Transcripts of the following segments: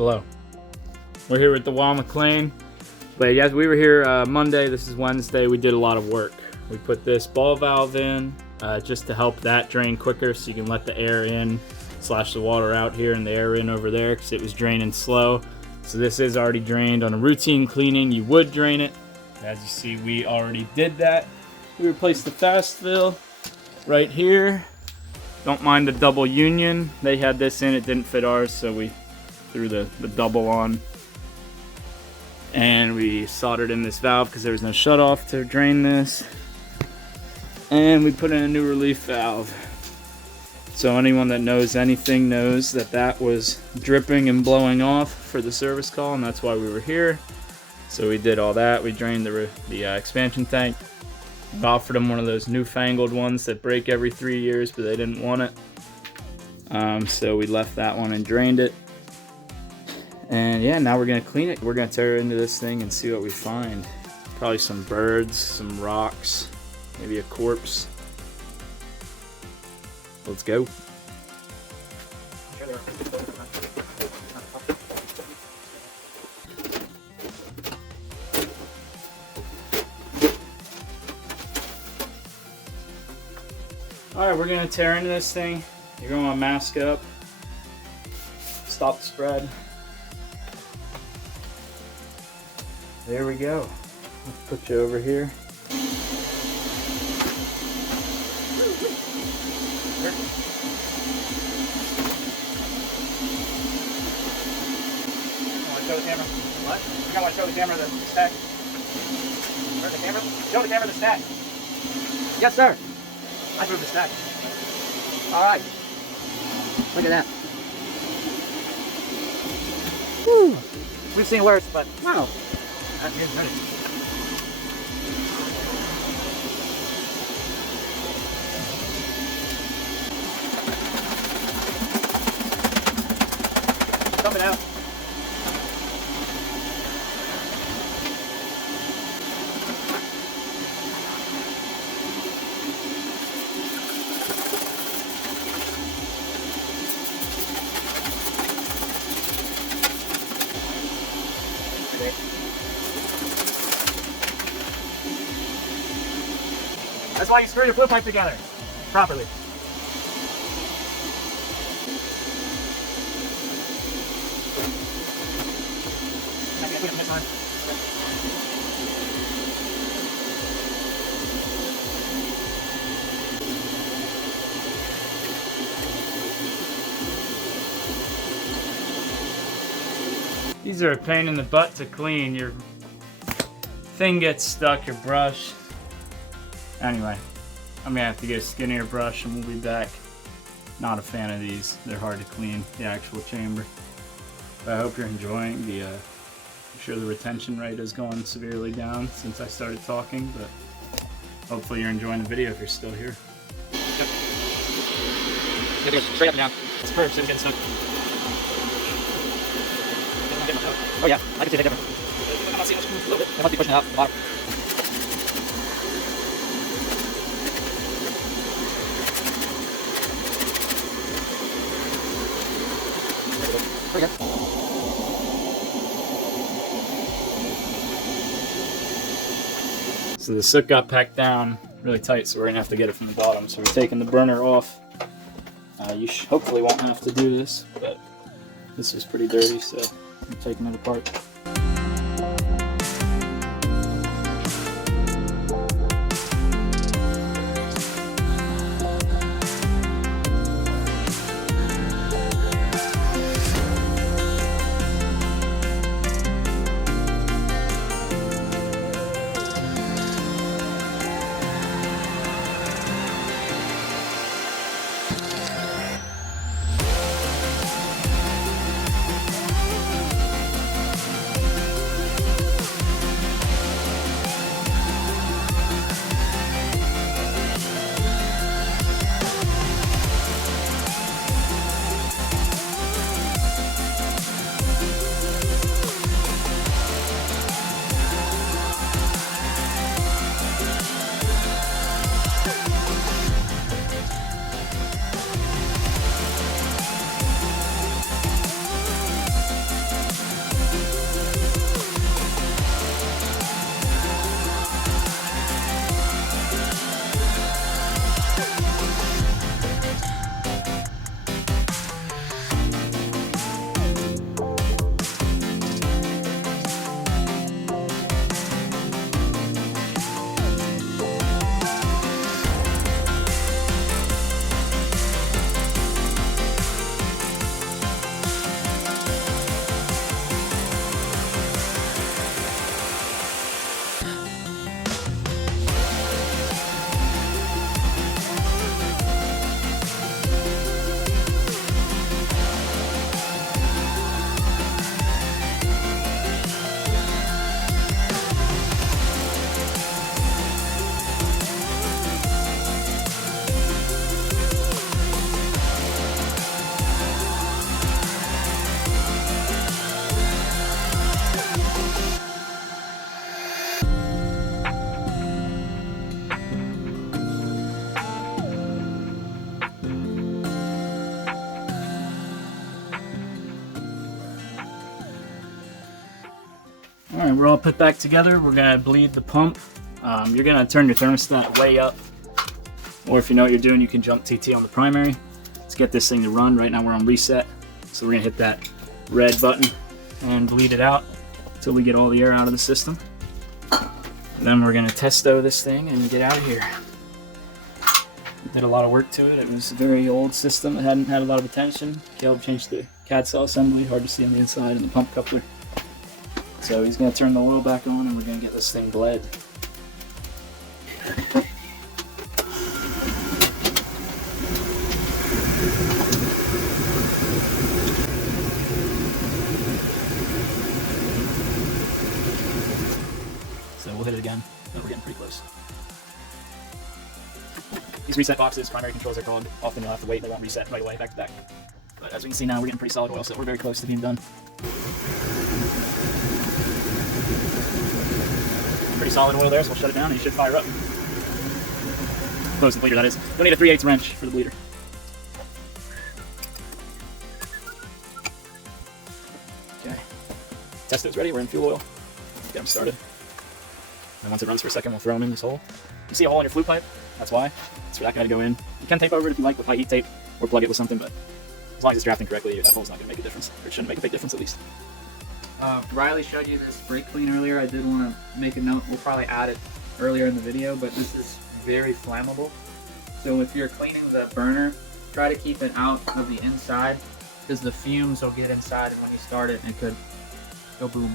Hello. We're here with the Weil McClain. But yes, we were here Monday. This is Wednesday. We did a lot of work. We put this ball valve in just to help that drain quicker so you can let the air in / the water out here and the air in over there because it was draining slow. So this is already drained. On a routine cleaning, you would drain it. As you see, we already did that. We replaced the fast fill right here. Don't mind the double union. They had this in, it didn't fit ours, so we threw the double on. And we soldered in this valve because there was no shutoff to drain this. And we put in a new relief valve. So anyone that knows anything knows that that was dripping and blowing off for the service call, and that's why we were here. So we did all that. We drained the expansion tank. We offered them one of those newfangled ones that break every 3 years, but they didn't want it. So we left that one and drained it. And yeah, now we're gonna clean it. We're gonna tear into this thing and see what we find. Probably some birds, some rocks, maybe a corpse. Let's go. Alright, we're gonna tear into this thing. You're gonna wanna mask up. Stop the spread. There we go. Let's put you over here. Show the camera. What? I want to show the camera the stack. Where's the camera? Show the camera the stack. Yes, sir. I moved the stack. All right. Look at that. Whew. We've seen worse, but wow. That is nice. Dump it out. Okay. That's why you screw your flue pipe together properly. I can't put it this one. These are a pain in the butt to clean. Your thing gets stuck, your brush. Anyway, I'm gonna have to get a skinnier brush and we'll be back. Not a fan of these. They're hard to clean, the actual chamber. But I hope you're enjoying I'm sure the retention rate has gone severely down since I started talking, but hopefully you're enjoying the video if you're still here. Get it straight up and down. It's curved, so it's getting stuck. Oh yeah, I can see the difference. I'm not seeing much move a little bit. It must be pushing it up the bottom. Pretty good. So the soot got packed down really tight, so we're gonna have to get it from the bottom. So we're taking the burner off. You hopefully won't have to do this, but this is pretty dirty, so I'm taking it apart. Alright, we're all put back together. We're gonna bleed the pump. You're gonna turn your thermostat way up, or if you know what you're doing, you can jump TT on the primary. Let's get this thing to run. Right now we're on reset, so we're gonna hit that red button and bleed it out until we get all the air out of the system. And then we're gonna testo this thing and get out of here. Did a lot of work to it. It was a very old system. It hadn't had a lot of attention. Caleb changed the CAD cell assembly, hard to see on the inside, and the pump coupler. So he's gonna turn the oil back on and we're gonna get this thing bled. So we'll hit it again, but we're getting pretty close. These reset boxes, primary controls are called, often you'll have to wait, they won't reset right away, back to back. But as we can see now, we're getting pretty solid oil, so we're very close to being done. Pretty solid oil there, so we'll shut it down and it should fire up. Close the bleeder, that is. You'll need a 3/8 wrench for the bleeder. Okay. Testo's ready, we're in fuel oil. Get them started. And once it runs for a second, we'll throw them in this hole. You see a hole in your flue pipe? That's why. It's for that guy to go in. You can tape over it if you like with high heat tape, or plug it with something, but as long as it's drafting correctly, that hole's not going to make a difference. Or it shouldn't make a big difference at least. Riley showed you this brake clean earlier. I did want to make a note. We'll probably add it earlier in the video, but this is very flammable. So if you're cleaning the burner, try to keep it out of the inside because the fumes will get inside, and when you start it, it could go boom.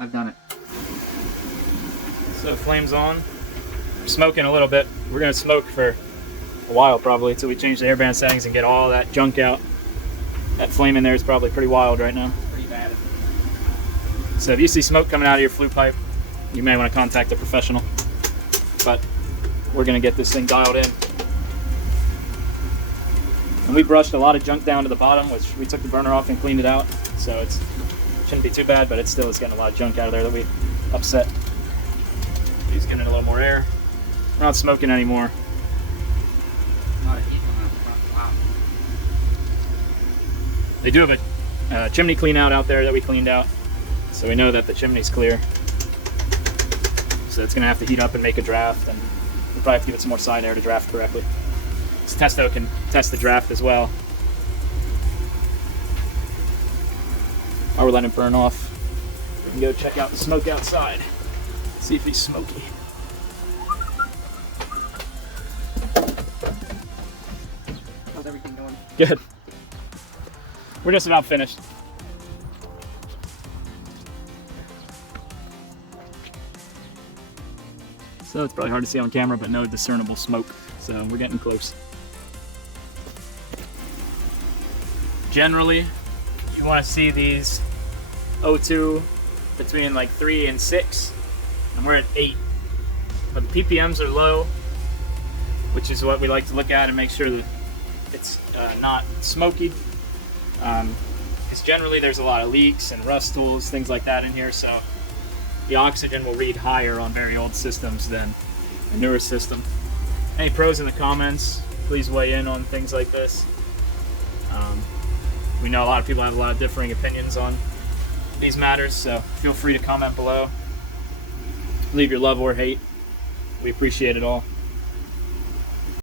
I've done it. So flames on. We're smoking a little bit. We're going to smoke for a while probably until we change the airband settings and get all that junk out. That flame in there is probably pretty wild right now. Pretty bad. So if you see smoke coming out of your flue pipe, you may want to contact a professional. But we're going to get this thing dialed in. And we brushed a lot of junk down to the bottom, which we took the burner off and cleaned it out. So it shouldn't be too bad, but it still is getting a lot of junk out of there that we upset. He's getting a little more air. We're not smoking anymore. A lot of heat coming out the front. Wow. They do have a chimney clean out there that we cleaned out, so we know that the chimney's clear. So it's going to have to heat up and make a draft, and we'll probably have to give it some more side air to draft correctly. This testo can test the draft as well. While we're letting it burn off, we can go check out the smoke outside, see if he's smoky. How's everything going? Good. We're just about finished. So it's probably hard to see on camera, but no discernible smoke. So we're getting close. Generally, you want to see these O2 between like 3 and 6, and we're at 8. But the PPMs are low, which is what we like to look at and make sure that it's not smoky. Because generally there's a lot of leaks and rust tools, things like that in here, so the oxygen will read higher on very old systems than a newer system. Any pros in the comments, please weigh in on things like this. We know a lot of people have a lot of differing opinions on these matters, so feel free to comment below. Leave your love or hate. We appreciate it all.